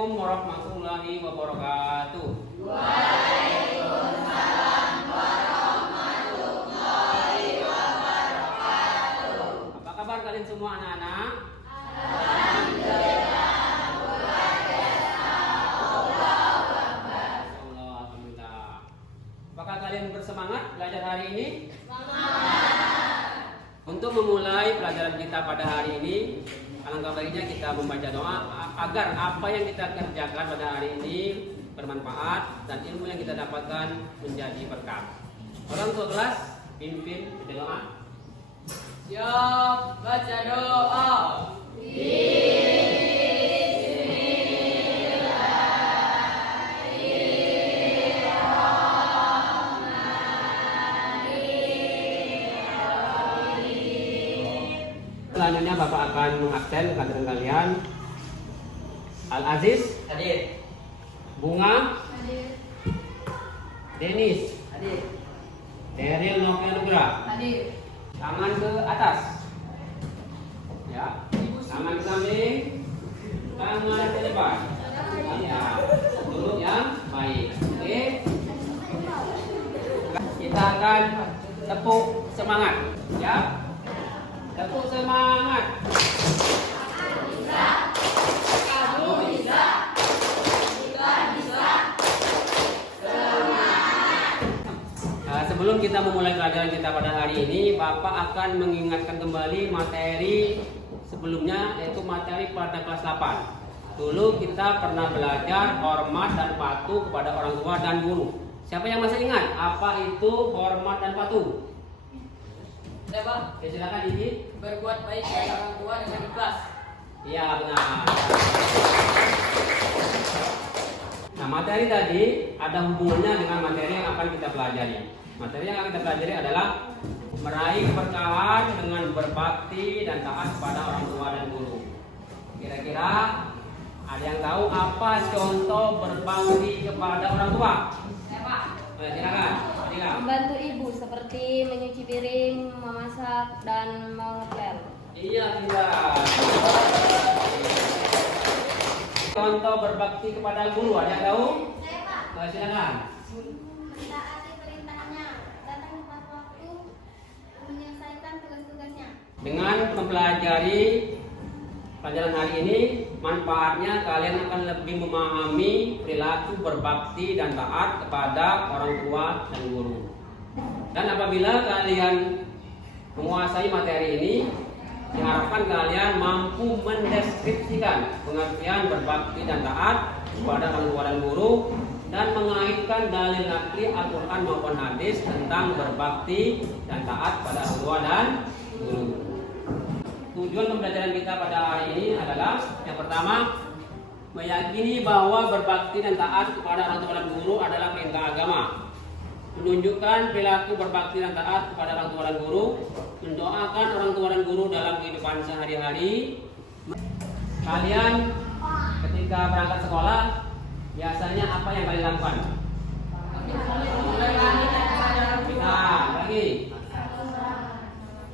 Assalamualaikum warahmatullahi wabarakatuh. Waalaikumsalam warahmatullahi wabarakatuh. Apa kabar kalian semua anak-anak? Alhamdulillah, luar biasa. Allahu Akbar. Alhamdulillah. Apakah kalian bersemangat belajar hari ini? Semangat. Untuk memulai pelajaran kita pada hari ini, alangkah baiknya kita membaca doa agar apa yang kita kerjakan pada hari ini bermanfaat dan ilmu yang kita dapatkan menjadi berkah. Orang tua kelas, pimpin baca doa. Siap, baca doa. Selanjutnya Bapak akan mengabsen kehadiran kalian. Al-Aziz, Hadir. Bunga, Hadir. Denis, Hadir. Daryl Novelugra. Hadir. Tangan ke atas. Ya, tangan ke samping, tangan ke depan. Ya, duduk yang baik. Oke. Kita akan tepuk semangat. Ya. Tepuk semangat. Kamu bisa. Kita bisa. Sebelum kita memulai pelajaran kita pada hari ini, Bapak akan mengingatkan kembali materi sebelumnya, yaitu materi pada kelas 8. Dulu kita pernah belajar hormat dan patuh kepada orang tua dan guru. Siapa yang masih ingat apa itu hormat dan patuh? Saya Pak, Ya, silakan Didi. berbuat baik kepada orang tua dengan ikhlas. Iya, benar. Nah, materi tadi ada hubungannya dengan materi yang akan kita pelajari. Materi yang akan kita pelajari adalah meraih keberkahan dengan berbakti dan taat kepada orang tua dan guru. Kira-kira ada yang tahu apa contoh berbakti kepada orang tua? Saya Pak. Silakan. Silakan. Membantu ibu seperti menyuci piring, memasak, dan mengepel. Iya, tidak. Contoh berbakti kepada guru, ada yang tahu? Saya Pak, Silakan. mentaati perintahnya, datang tepat waktu, menyelesaikan tugas-tugasnya. Dengan mempelajari pelajaran hari ini, manfaatnya kalian akan lebih memahami perilaku berbakti dan taat kepada orang tua dan guru. Dan apabila kalian menguasai materi ini, diharapkan kalian mampu mendeskripsikan pengertian berbakti dan taat kepada orang tua dan guru dan mengaitkan dalil nakli Al-Quran maupun hadis tentang berbakti dan taat pada orang tua dan guru. Tujuan pembelajaran kita pada hari ini adalah yang pertama, meyakini bahwa berbakti dan taat kepada orang tua dan guru adalah perintah agama. Menunjukkan perilaku berbakti dan taat kepada orang tua dan guru, mendoakan orang tua dan guru dalam kehidupan sehari-hari. Kalian ketika berangkat sekolah biasanya apa yang kalian lakukan? Kita lagi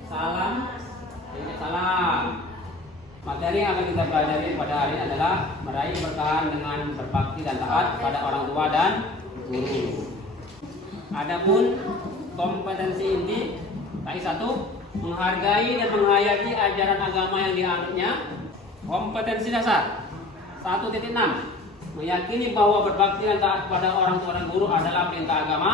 salam. Salam. Materi yang akan kita pelajari pada hari ini adalah meraih keberkahan dengan berbakti dan taat kepada orang tua dan guru. Adapun kompetensi inti tadi satu, menghargai dan menghayati ajaran agama yang dianutnya. Kompetensi dasar 1.6, meyakini bahwa berbakti dan taat kepada orang tua dan guru adalah perintah agama.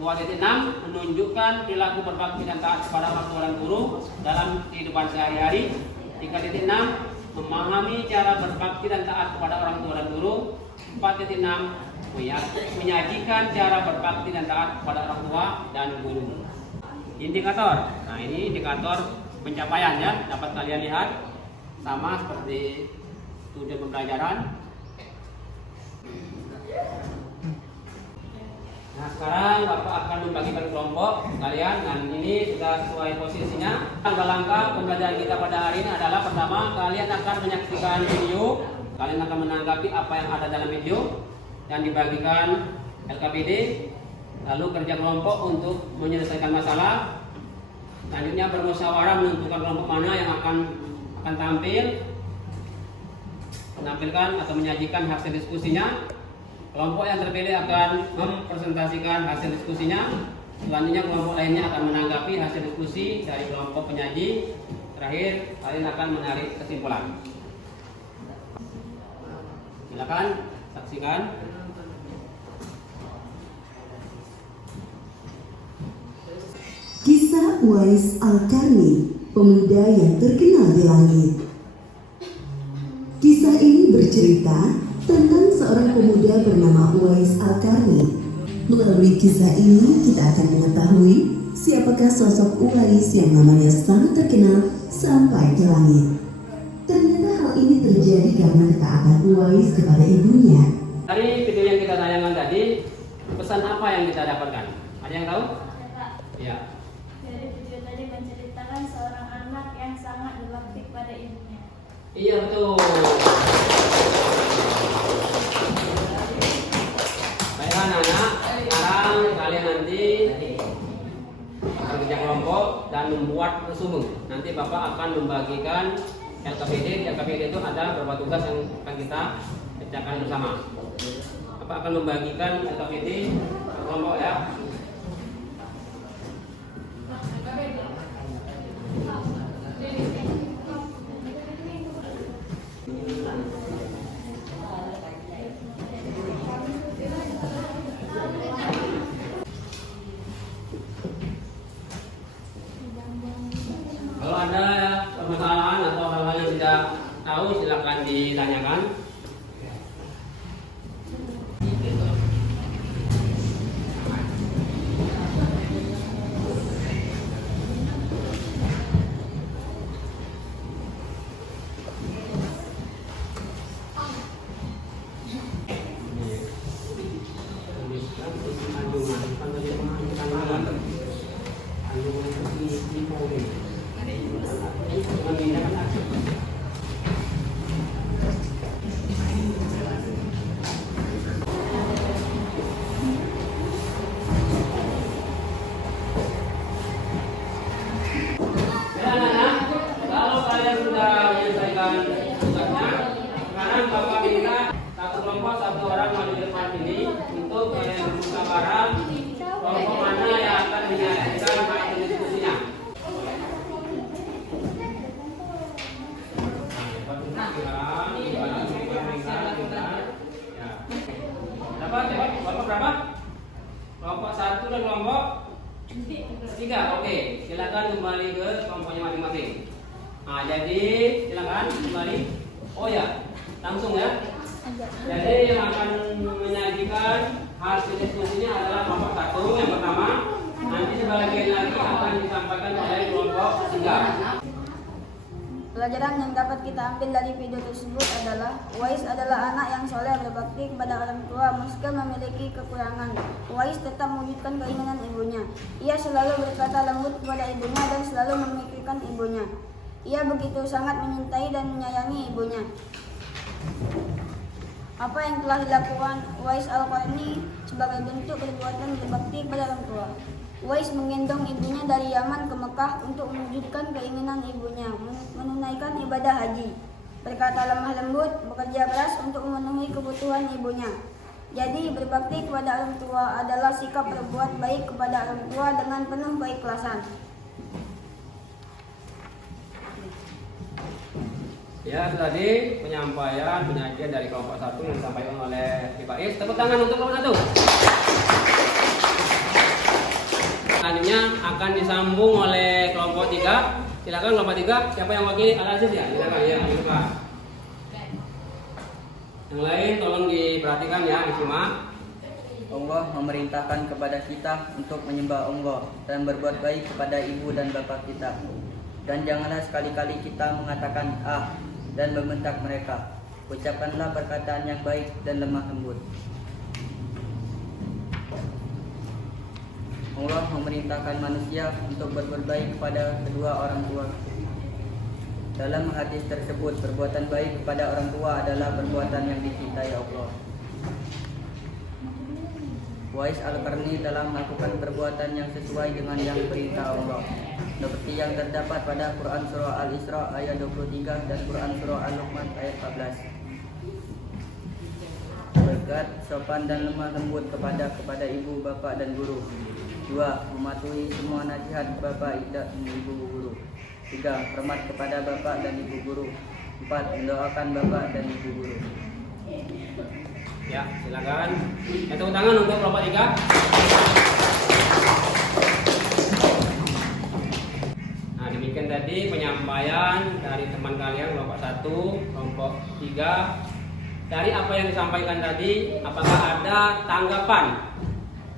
2.6, menunjukkan perilaku berbakti dan taat kepada orang tua dan guru dalam kehidupan sehari-hari. 3.6, memahami cara berbakti dan taat kepada orang tua dan guru. 4.6, menyajikan cara berbakti dan taat kepada orang tua dan guru. Indikator, nah ini indikator pencapaian ya, dapat kalian lihat sama seperti tujuan pembelajaran. Nah, sekarang Bapak akan membagikan kelompok kalian dan ini sudah sesuai posisinya. Langkah-langkah pembelajaran kita pada hari ini adalah pertama, kalian akan menyaksikan video, kalian akan menanggapi apa yang ada dalam video yang dibagikan LKPD, lalu kerja kelompok untuk menyelesaikan masalah. Selanjutnya bermusyawarah menentukan kelompok mana yang akan tampil. menampilkan atau menyajikan hasil diskusinya. Kelompok yang terpilih akan mempresentasikan hasil diskusinya. Selanjutnya kelompok lainnya akan menanggapi hasil diskusi dari kelompok penyaji. Terakhir, kalian akan menarik kesimpulan. Silakan saksikan. Kisah Uwais Al-Qarni, pemuda yang terkenal di langit. Kisah ini bercerita tentang seorang pemuda bernama Uwais Al-Qarni. Melalui kisah ini kita akan mengetahui siapakah sosok Uwais yang namanya sangat terkenal sampai ke langit. Ternyata hal ini terjadi karena ketaatan Uwais kepada ibunya. Dari video yang kita tayangkan tadi, pesan apa yang kita dapatkan? Ada yang tahu? Kak, Iya. dari video tadi menceritakan seorang anak yang sangat berbakti pada ibunya. Iya betul. Baik anak-anak, sekarang kalian nanti akan kerja kelompok dan membuat resume. Nanti Bapak akan membagikan LKPD. Di LKPD itu ada beberapa tugas yang akan kita kerjakan bersama. Bapak akan membagikan LKPD ke kelompok ya. Kalau ada permasalahan atau hal-hal yang tidak tahu silakan ditanyakan. Kalau kalian sudah menyelesaikan tugasnya, sekarang Bapak minta satu kelompok satu orang maju di depan ini untuk membuka barang kelompok mana yang akan menyajikan hasil diskusinya. Dapat ya, kelompok berapa? Kelompok 1 dan kelompok 3. Oke, silakan kembali ke kelompoknya masing-masing. Nah, jadi silakan kembali. Oh ya, langsung ya. Jadi yang akan menyajikan hasil diskusinya adalah kelompok 1 yang pertama. Nanti sebagian lagi akan disampaikan oleh kelompok 3. Pelajaran yang dapat kita ambil dari video tersebut adalah Uwais adalah anak yang soleh berbakti kepada orang tua meski memiliki kekurangan. Uwais tetap mewujudkan keinginan ibunya. Ia selalu berkata lembut kepada ibunya dan selalu memikirkan ibunya. Ia begitu sangat mencintai dan menyayangi ibunya. Apa yang telah dilakukan Uwais Al-Qarni sebagai bentuk perbuatan berbakti kepada orang tua. Uwais menggendong ibunya dari Yaman ke Mekah untuk mewujudkan keinginan ibunya, menunaikan ibadah haji. Berkata lemah lembut, bekerja keras untuk memenuhi kebutuhan ibunya. Jadi berbakti kepada orang tua adalah sikap berbuat baik kepada orang tua dengan penuh keikhlasan. Ya, tadi penyampaian penyajian dari kelompok 1 yang disampaikan oleh Pak Is. Tepuk tangan untuk kelompok 1. Selanjutnya akan disambung oleh kelompok 3. Silakan kelompok 3. Siapa yang wakili? Al-Aziz ya? Silakan ya, Pak. Yang lain tolong diperhatikan ya, disimak. Allah memerintahkan kepada kita untuk menyembah Allah dan berbuat baik kepada ibu dan bapa kita. Dan janganlah sekali-kali kita mengatakan dan membentak mereka. Ucapkanlah perkataan yang baik dan lemah lembut. Allah memerintahkan manusia untuk berbuat baik kepada kedua orang tua. Dalam hadis tersebut, perbuatan baik kepada orang tua adalah perbuatan yang dicintai Allah. Uwais Al-Qarni telah melakukan perbuatan yang sesuai dengan yang perintah Allah, seperti yang terdapat pada Quran Surah Al-Isra ayat 23 dan Quran Surah Al-Luqman ayat 14. Berkat sopan dan lemah lembut kepada ibu, bapak dan guru. 2. Mematuhi semua nasihat bapak dan ibu guru. 3. Hormat kepada bapak dan ibu guru. 4. Mendoakan bapak dan ibu guru. Ya, silakan. Tepuk tangan untuk kelompok 3. Nah, demikian tadi penyampaian dari teman kalian kelompok 1, kelompok 3. Dari apa yang disampaikan tadi, apakah ada tanggapan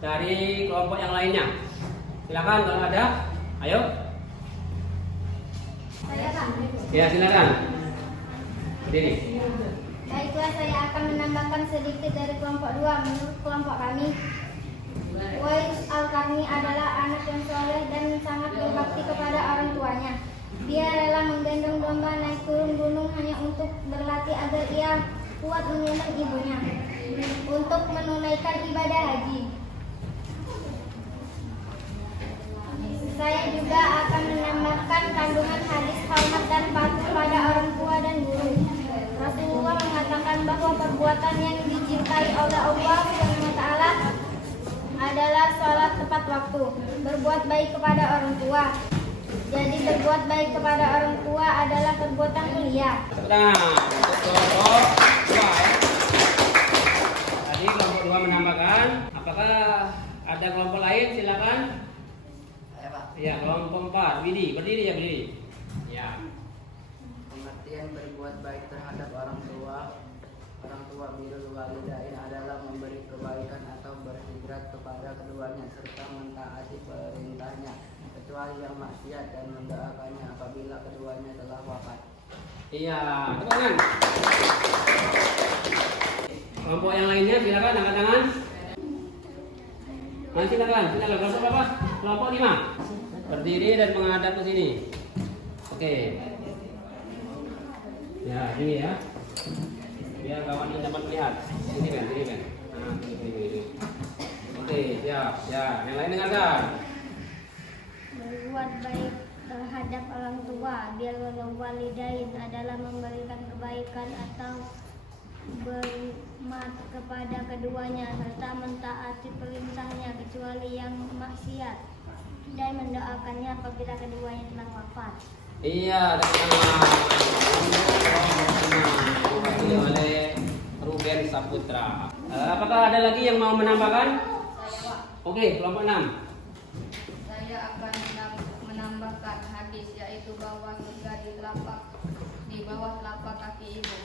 dari kelompok yang lainnya? Silakan kalau ada. Ayo. Saya Kak. Ya, silakan. Berdiri. Baiklah, saya akan menambahkan sedikit dari kelompok 2. Menurut kelompok kami, Uwais Al-Qarni adalah anak yang soleh dan sangat berbakti kepada orang tuanya. Dia rela menggendong domba naik turun gunung hanya untuk berlatih agar ia kuat menggendong ibunya untuk menunaikan ibadah haji. Saya juga akan menambahkan kandungan hadis hormat dan patuh pada orang tua dan guru. Rasulullah mengatakan bahwa perbuatan yang dicintai oleh Allah SWT adalah sholat tepat waktu, berbuat baik kepada orang tua. Jadi berbuat baik kepada orang tua adalah perbuatan mulia. Nah, untuk kelompok 2 ya. Tadi kelompok 2 menambahkan. Apakah ada kelompok lain? Silakan. Ya, kelompok 4. Widi, berdiri ya, berdiri. Ya. Pengertian berbuat baik terhadap orang tua birrul walidain adalah memberi kebaikan atau berhijrat kepada keduanya serta mentaati perintahnya, kecuali yang maksiat, dan mendoakannya apabila keduanya telah wafat. Iya, tepuk tangan. Kelompok yang lainnya silakan angkat tangan. Silakan. Kelompok berapa? Kelompok 5. Berdiri dan menghadap ke sini. Oke. Ya, ini ya. Biar kawan ini dapat melihat. Ini kan. Nah, ini. Oke, siap. Ya, yang lain dengarkan. Berbuat baik terhadap orang tua, birrul walidain adalah memberikan kebaikan atau berkhidmat kepada keduanya serta mentaati perintahnya kecuali yang maksiat, dan mendoakannya apabila keduanya telah wafat. Iya, diwakili oleh Ruben Saputra. Apakah ada lagi yang mau menambahkan? Saya Pak. Oke, kelompok 6. Saya akan menambahkan hadis, yaitu bahwa surga di bawah telapak kaki ibu.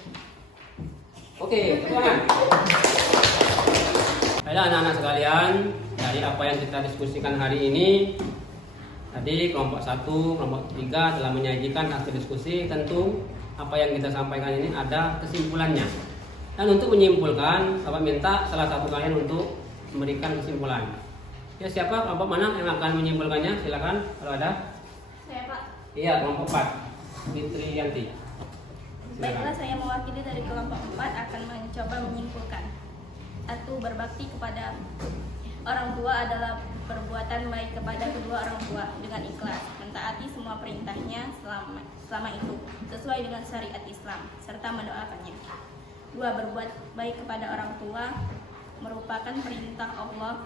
Oke, teman. Baiklah anak-anak sekalian, dari apa yang kita diskusikan hari ini, tadi kelompok 1, kelompok 3 telah menyajikan hasil diskusi. Tentu apa yang kita sampaikan ini ada kesimpulannya. Dan untuk menyimpulkan, Bapak minta salah satu kalian untuk memberikan kesimpulan. Ya, siapa kelompok mana yang akan menyimpulkannya? Silakan kalau ada. Saya Pak. Iya, kelompok 4. Fitri Yanti. Baiklah, saya mewakili dari kelompok 4 akan mencoba menyimpulkan. 1. Berbakti kepada orang tua adalah perbuatan baik kepada kedua orang tua dengan ikhlas, mentaati semua perintahnya selama itu sesuai dengan syariat Islam, serta mendoakannya. 2. Berbuat baik kepada orang tua merupakan perintah Allah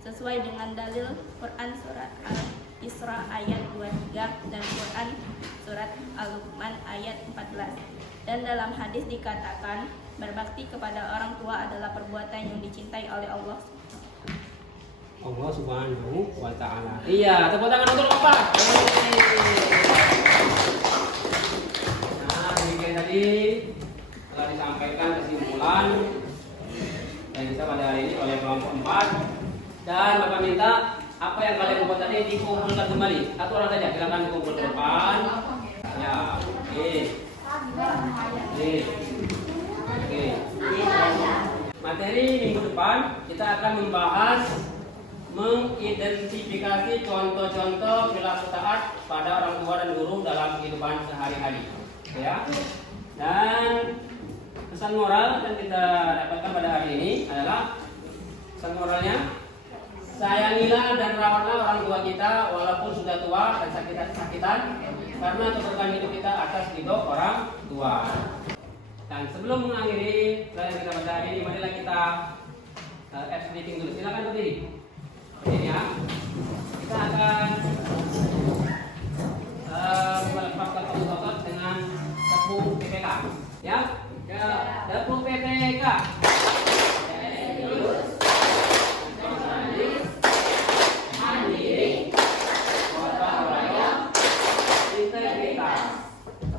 sesuai dengan dalil Quran surat Al-Isra ayat 23 dan Quran surat Al-Luqman ayat 14. Dan dalam hadis dikatakan berbakti kepada orang tua adalah perbuatan yang dicintai oleh Allah Subhanahu wa ta'ala. Iya, tepuk tangan untuk Bapak. Nah, demikian tadi telah disampaikan kesimpulan yang bisa pada hari ini oleh kelompok 4. Dan Bapak minta apa yang kalian buat tadi dikumpulkan kembali. Satu orang saja, silakan dikumpul ke depan. Ya, oke. Oke. Materi minggu depan kita akan membahas mengidentifikasi contoh-contoh perilaku taat pada orang tua dan guru dalam kehidupan sehari-hari. Ya. Dan pesan moral yang kita dapatkan pada hari ini adalah pesan moralnya, sayangilah dan rawatlah orang tua kita walaupun sudah tua dan sakitan karena keberkahan hidup kita atas ridho orang tua. Dan sebelum mengakhiri pelajaran kita pada hari ini, marilah kita meeting dulu. Silakan berdiri. Berdiri ya. Kita akan melepaskan otot dengan tepung PPK. Ya, tepung PPK. Mandiri, gotong royong, integritas.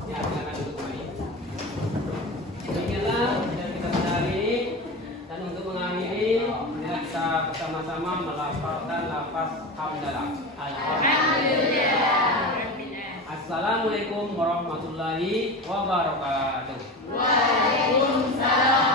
Ya, silakan duduk kembali. Demikianlah yang kita sadari, dan untuk mengakhiri, marilah kita bersama-sama melafalkan lafaz hamdalah. Assalamualaikum warahmatullahi wabarakatuh. Waalaikumsalam